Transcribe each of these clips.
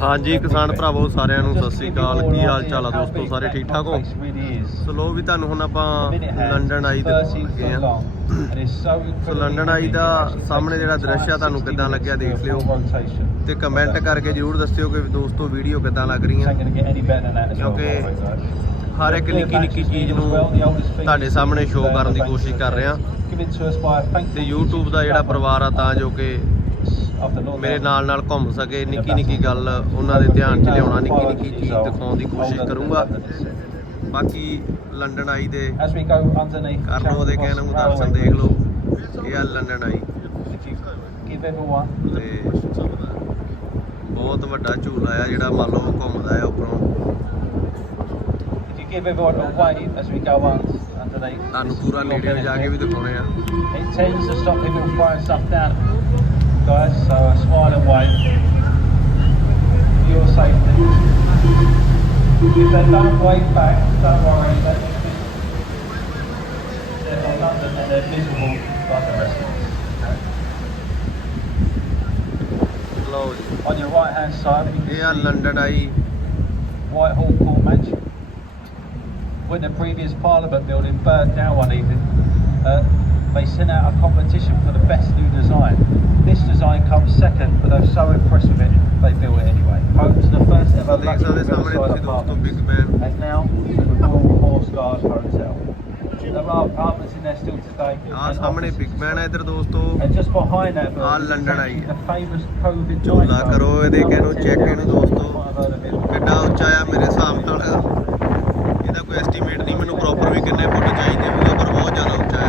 हाँ जी किसान भरावो सारिਆਂ ਨੂੰ ਸਤਿ ਸ੍ਰੀ ਅਕਾਲ ਕੀ ਹਾਲ ਚਾਲ ਆ ਦੋਸਤੋ ਸਾਰੇ ਠੀਕ ਠਾਕ ਹੋ ਸੋ ਲੋ ਵੀ ਤੁਹਾਨੂੰ ਹੁਣ ਆਪਾਂ ਲੰਡਨ ਆਈ ਦੇ ਲੱਗੇ ਆ ਸੋ ਲੰਡਨ ਆਈ ਦਾ ਸਾਹਮਣੇ ਜਿਹੜਾ ਦ੍ਰਿਸ਼ ਆ ਤੁਹਾਨੂੰ ਕਿੱਦਾਂ ਲੱਗਿਆ ਦੇਖ ਲਿਓ ਤੇ ਕਮੈਂਟ ਕਰਕੇ ਜਰੂਰ ਦੱਸਿਓ ਕਿ ਦੋਸਤੋ ਵੀਡੀਓ ਕਿੱਦਾਂ ਲੱਗ ਰਹੀਆਂ ਕਿਉਂਕਿ ਹਰ ਇੱਕ ਨਿੱਕੀ ਨਿੱਕੀ ਚੀਜ਼ ਨੂੰ ਤੁਹਾਡੇ ਸਾਹਮਣੇ ਸ਼ੋਅ ਕਰਨ ਦੀ ਕੋਸ਼ਿਸ਼ ਕਰ ਰਹੇ ਆ ਤੇ YouTube ਦਾ ਜਿਹੜਾ ਪਰਿਵਾਰ ਆ ਤਾਂ ਜੋ ਕਿ ਮੇਰੇ ਨਾਲ ਘੁੰਮ ਸਕੇ ਨਿੱਕੀ ਨਿੱਕੀ ਗੱਲ ਉਹਨਾਂ ਦੇ ਧਿਆਨ 'ਚ ਲਿਆਉਣਾ ਨਿੱਕੀ ਨਿੱਕੀ ਚੀਜ਼ ਦਿਖਾਉਣ ਦੀ ਕੋਸ਼ਿਸ਼ ਕਰੂੰਗਾ ਬਾਕੀ ਲੰਡਨ ਆਈ ਦੇ ਕਰ ਲਓ ਉਹਦੇ ਕਹਿਣ ਨੂੰ ਦਰਸ਼ਨ ਦੇਖ ਲਓ ਇਹ ਆ ਲੰਡਨ ਆਈ ਤੇ ਬਹੁਤ ਵੱਡਾ ਝੂਲਾ ਆ ਜਿਹੜਾ ਮੰਨ ਲਓ ਘੁੰਮਦਾ ਆ ਉੱਪਰੋਂ ਤੁਹਾਨੂੰ ਪੂਰਾ ਨੇੜੇ ਜਾ ਕੇ ਵੀ ਦਿਖਾਉਣੇ ਆ guys, so smile and wave for your safety. If they don't wave back, don't worry, they're from London and they're visible like the rest of us. On your right hand side, you can see London Whitehall Court Mansion. When the previous Parliament building burnt down one evening, they sent out a competition for the best new design. This design comes second, but they're so impressed with it, they built it anyway. Home to the first ever luxury riverside apartment, and now the Royal Horse Guards Hotel. There are apartments in there still today. ਸਾਹਮਣੇ big ban ਹੈ ਇਧਰ ਦੋਸਤੋ and just behind that building, London I the famous COVID ਝੂਲਾ ਕਰੋ ਇਹਦੇ ਕਹਿਣੋ check ਇਹਨੂੰ ਦੋਸਤੋ ਕਿੱਡਾ ਉੱਚਾ ਆ ਮੇਰੇ ਹਿਸਾਬ ਨਾਲ ਇਹਦਾ ਕੋਈ ਐਸਟੀਮੇਟ ਨਹੀਂ ਮੈਨੂੰ ਪ੍ਰੋਪਰ ਵੀ ਕਿੰਨੇ ਫੁੱਟ ਚਾਹੀਦੇ ਹੋਊਗਾ ਪਰ ਬਹੁਤ ਜ਼ਿਆਦਾ ਉੱਚਾ ਆ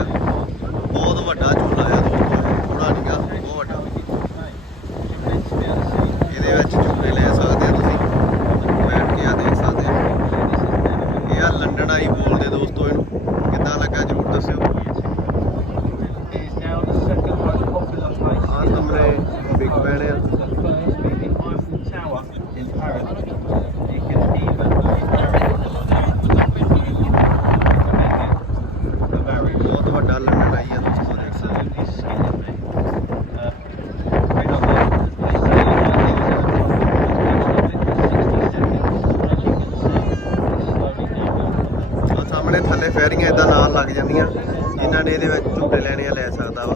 ਬਹੁਤ ਵੱਡਾ ਝੂਲਾ ਆ ਦੋਸਤੋ ਥੋੜਾ ਨਹੀਂਗਾ ਬਹੁਤ ਵੱਡਾ ਇਹਦੇ ਵਿੱਚ ਝੂਲੇ ਲੈ ਸਕਦੇ ਆ ਤੁਸੀਂ ਬੈਠ ਕੇ ਆ ਦੇਖ ਸਕਦੇ ਆ ਇਹ ਆ ਲੰਡਨ ਆਈ ਬੋਲਦੇ ਦੋਸਤੋ ਇਹਨੂੰ ਕਿੱਦਾਂ ਲੱਗਾ ਜਰੂਰ ਦੱਸਿਓ ਆ ਸਾਹਮਣੇ ਬਿਗ ਬੈਨ ਆ ਬਹੁਤ ਵੱਡਾ ਲੰਡਨ ਆਈ ਆ ਦੋਸਤੋ ਦੇਖ ਸਕਦੇ ਆ ਸਾਹਮਣੇ ਥੱਲੇ ਫੈਰੀਆਂ ਇਦਾਂ ਨਾਲ ਲੱਗ ਜਾਂਦੀਆਂ ਜਿਨ੍ਹਾਂ ਨੇ ਇਹਦੇ ਵਿੱਚ ਝੂਟੇ ਲੈਣੇ ਆ ਲੈ ਸਕਦਾ ਵਾ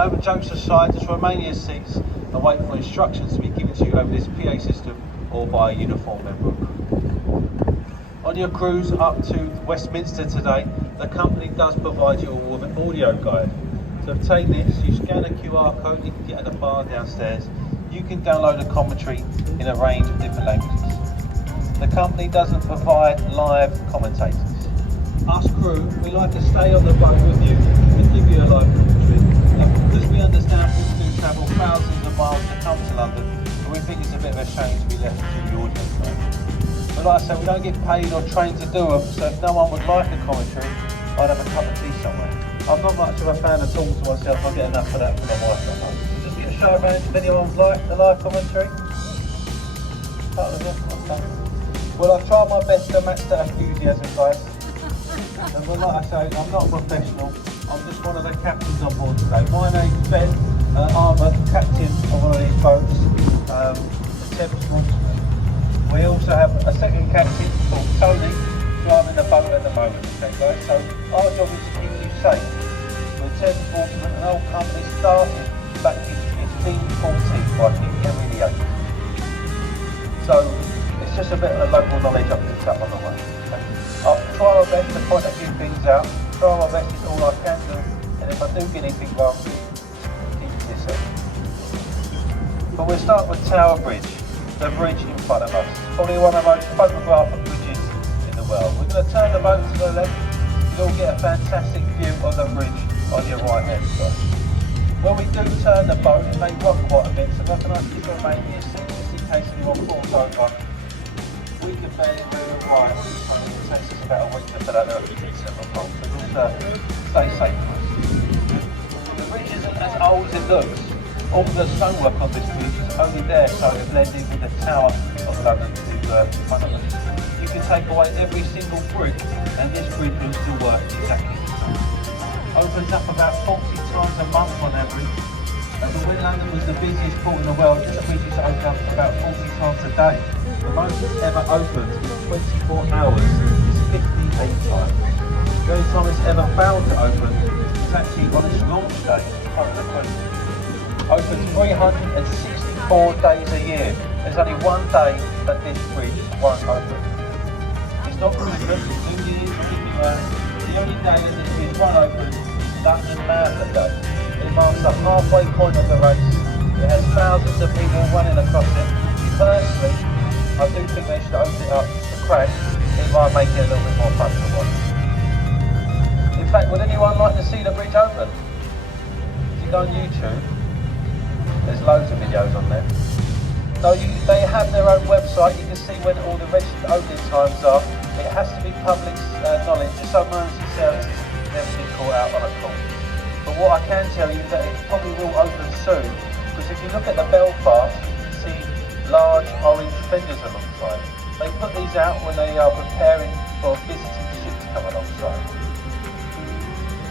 Over jokes aside, just remain in your seats and wait for instructions to be given to you over this PA system or by a uniformed member of crew. On your cruise up to Westminster today, the company does provide you with an audio guide. To obtain this, you scan a QR code you can get at the bar downstairs. You can download a commentary in a range of different languages. The company doesn't provide live commentators. Us crew, we like to stay on the boat with you and give you a live commentary. Because we understand people do travel thousands of miles to come to London, and we think it's a bit of a shame to be left to the audience. But like I said, we don't get paid or trained to do them, so if no one would like a commentary, I'd have a cup of tea somewhere. I'm not much of a fan of talking to myself, I get enough of that from my wife at home. Just get a show around if anyone's like the live commentary. Well, I've tried my best to match that enthusiasm, guys. And like I say, I'm not a professional. I'm just one of the captains on board today. My name's Ben. I'm a captain of one of these boats, the Thames Sportsman. We also have a second captain called Tony driving the boat at the moment. Okay, guys? So our job is to keep you safe. We're Thames Sportsman, an old company started back in 1514 by King Henry VIII. So it's just a bit of local knowledge I've picked up on the way. Okay? I'll try our best to point a few things out. Try my best is all I can do, and if I do get anything wrong, keep it yourself. But we'll start with Tower Bridge, the bridge in front of us. It's probably one of the most photographed bridges in the world. We're going to turn the boat to the left, you'll get a fantastic view of the bridge on your right hand side. When we do turn the boat, it may rock quite a bit, so we're going to keep it maybe a seat just in case anyone falls over. We can barely move it right, so it takes us about a week to fill out the several poles. Stay safe. The bridge isn't as old as it looks. All the stonework on this bridge is only there so it blends in with the tower of London to in front of us. You can take away every single brick and this bridge will still work exactly the same. opens up about 40 times a month on average. But when London was the busiest port in the world, the bridge used to open up about 40 times a day. The most it's ever opened in 24 hours is 58 times. The only time it's ever failed to open is actually on its launch day. Opens 364 days a year. There's only one day that this bridge won't open. It's not Christmas, it's New Year's, the only day that this bridge won't open is London Marathon Day. It marks the halfway point of the race. It has thousands of people running across it. Personally, I do think they should open it up to crash. It might make it a little bit more fun to watch. In fact, would anyone like to see the bridge open? If you go on YouTube, there's loads of videos on there. So they have their own website. You can see when all the registered opening times are. It has to be public knowledge. The emergency services never been caught out on a call. But what I can tell you is that it probably will open soon, because if you look at the Belfast, you can see large orange fenders alongside. They put these out when they are preparing for visiting ships to come alongside.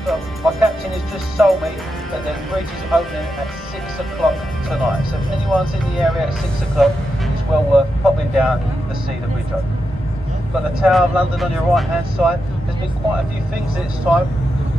So my captain has just told me that the bridge is opening at 6 o'clock tonight. So if anyone's in the area at 6 o'clock, it's well worth popping down to see the bridge open. Got the Tower of London on your right hand side. There's been quite a few things this time.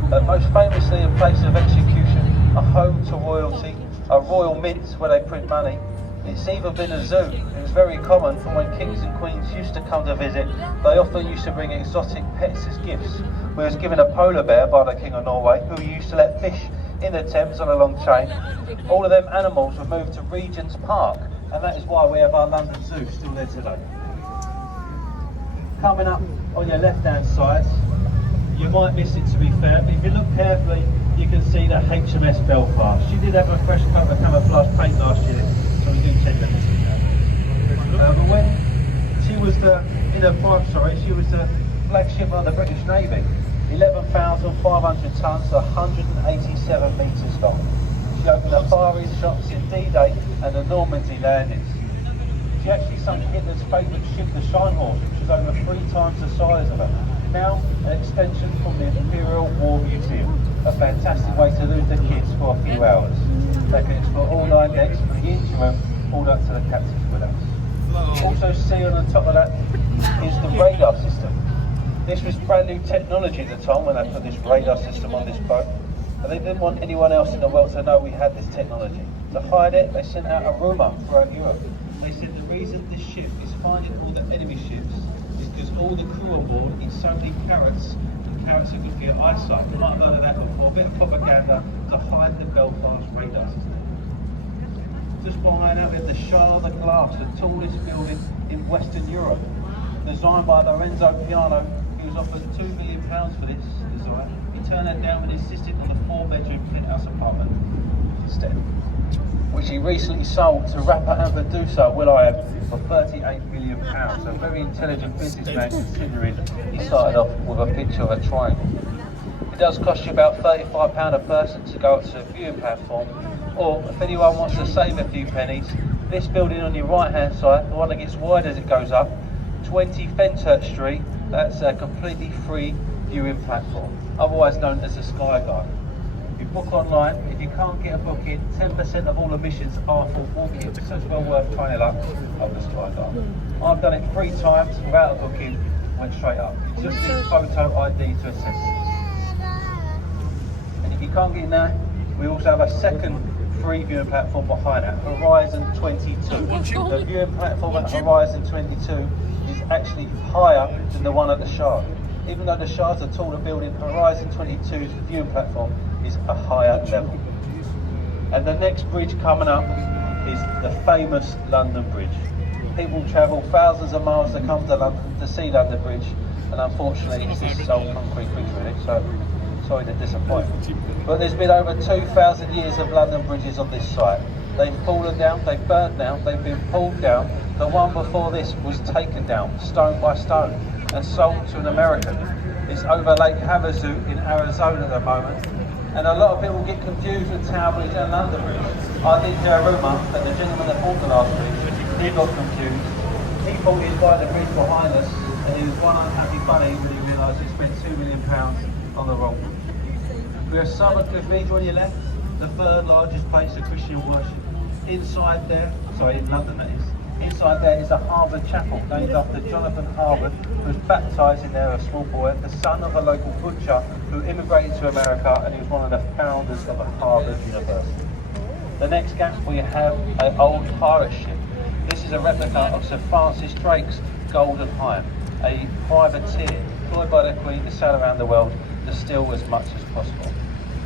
Most famously a place of execution, a home to royalty, a royal mint where they print money. It's even been a zoo. It was very common from when kings and queens used to come to visit. They often used to bring exotic pets as gifts. We was given a polar bear by the King of Norway, who used to let fish in the Thames on a long chain. All of them animals were moved to Regent's Park, and that is why we have our London Zoo still there today. Coming up on your left hand side, you might miss it to be fair, but if you look carefully, you can see the HMS Belfast. She did have a fresh coat of camouflage paint last year, so we do tend to miss it now. But when she was she was the flagship of the British Navy. 11,500 tonnes, 187 metres long. She opened the Far East shops in D-Day and the Normandy landings. She actually sunk Hitler's favourite ship, the Scheinhorst, which is over 3 times the size of her. Now, an extension from the Imperial War Museum. A fantastic way to lose the kids for a few hours. They can explore all 9 decks from the engine room all up to the captain's wheelhouse. Also see on the top of that is the radar system. This was brand new technology at the time when they put this radar system on this boat. And they didn't want anyone else in the world to know we had this technology. To hide it, they sent out a rumour throughout Europe. They said the reason this ship is finding all the enemy ships is because all the crew on board eat so many carrots, and carrots are good for your eyesight. You might have heard of that before. A bit of propaganda to hide the Belfast radar system. Just behind that we have the Charles de Gaulle, the tallest building in Western Europe. Designed by Lorenzo Piano. He was offered £2 million for this design. He turned that down and insisted on the 4-bedroom penthouse apartment instead, which he recently sold to rapper and producer will.i.am for £38 million. A very intelligent businessman, considering he started off with a picture of a triangle. It does cost you about £35 a person to go up to the viewing platform, or if anyone wants to save a few pennies, this building on your right hand side, the one that gets wide as it goes up, 20 Fenchurch Street, that's a completely free viewing platform, otherwise known as the Sky Garden. You book online, if you can't get a booking, 10% of all admissions are for walk-in, so it's well worth trying it up of the Sky Garden. I've done it 3 times without a booking, went straight up. You just need photo ID to assess it. And if you can't get in there, we also have a second free viewing platform behind that, Horizon 22. The viewing platform at Horizon 22 is actually higher than the one at the Shard. Even though the Shard's a taller building, Horizon 22's viewing platform is a higher level. And the next bridge coming up is the famous London Bridge. People travel thousands of miles to come to London to see London Bridge, and unfortunately it's this old concrete bridge really, so sorry to disappoint. But there's been over 2,000 years of London bridges on this site. They've fallen down, they've burnt down, they've been pulled down. The one before this was taken down, stone by stone, and sold to an American. It's over Lake Havasu in Arizona at the moment. And a lot of people get confused with Tower Bridge and London Bridge. I did hear a rumour that the gentleman that bought the last bridge, he got confused. He thought he was buying the bridge behind us, and he was one unhappy bunny when he realised he spent £2 million on the wrong bridge. We have Southwark Cathedral on your left, the third largest place of Christian worship. Inside there, sorry, in London that is. Inside there is the Harvard Chapel, named after Jonathan Harvard, who was baptised in there as a small boy, the son of a local butcher who immigrated to America, and he was one of the founders of Harvard University. The next gap we have an old pirate ship. This is a replica of Sir Francis Drake's Golden Hind, a privateer employed by the Queen to sail around the world to steal as much as possible.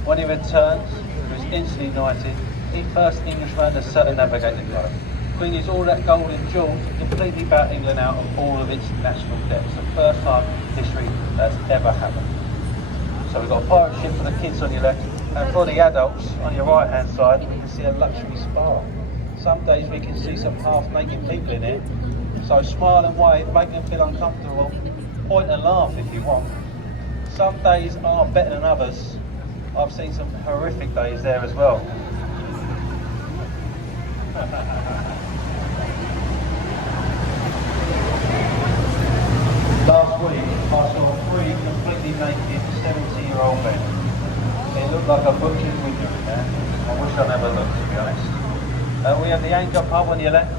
When he returns, he was instantly knighted, the first Englishman to circumnavigate the globe. Queen used all that gold and jewels to completely bat England out of all of its national debts. The first time in history that's ever happened. So we've got a pirate ship for the kids on your left, and for the adults on your right hand side we can see a luxury spa. Some days we can see some half naked people in here, so smile and wave, make them feel uncomfortable, point and laugh if you want. Some days are better than others. I've seen some horrific days there as well. Last week I saw 3 completely naked 70-year-old men. It looked like a butcher's window in there. I wish I never looked, to be honest. We have the Anchor pub on your left.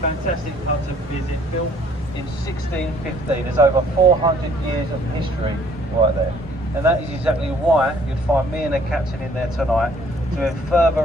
Fantastic pub to visit, built in 1615. There's over 400 years of history right there. And that is exactly why you'd find me and the captain in there tonight, doing further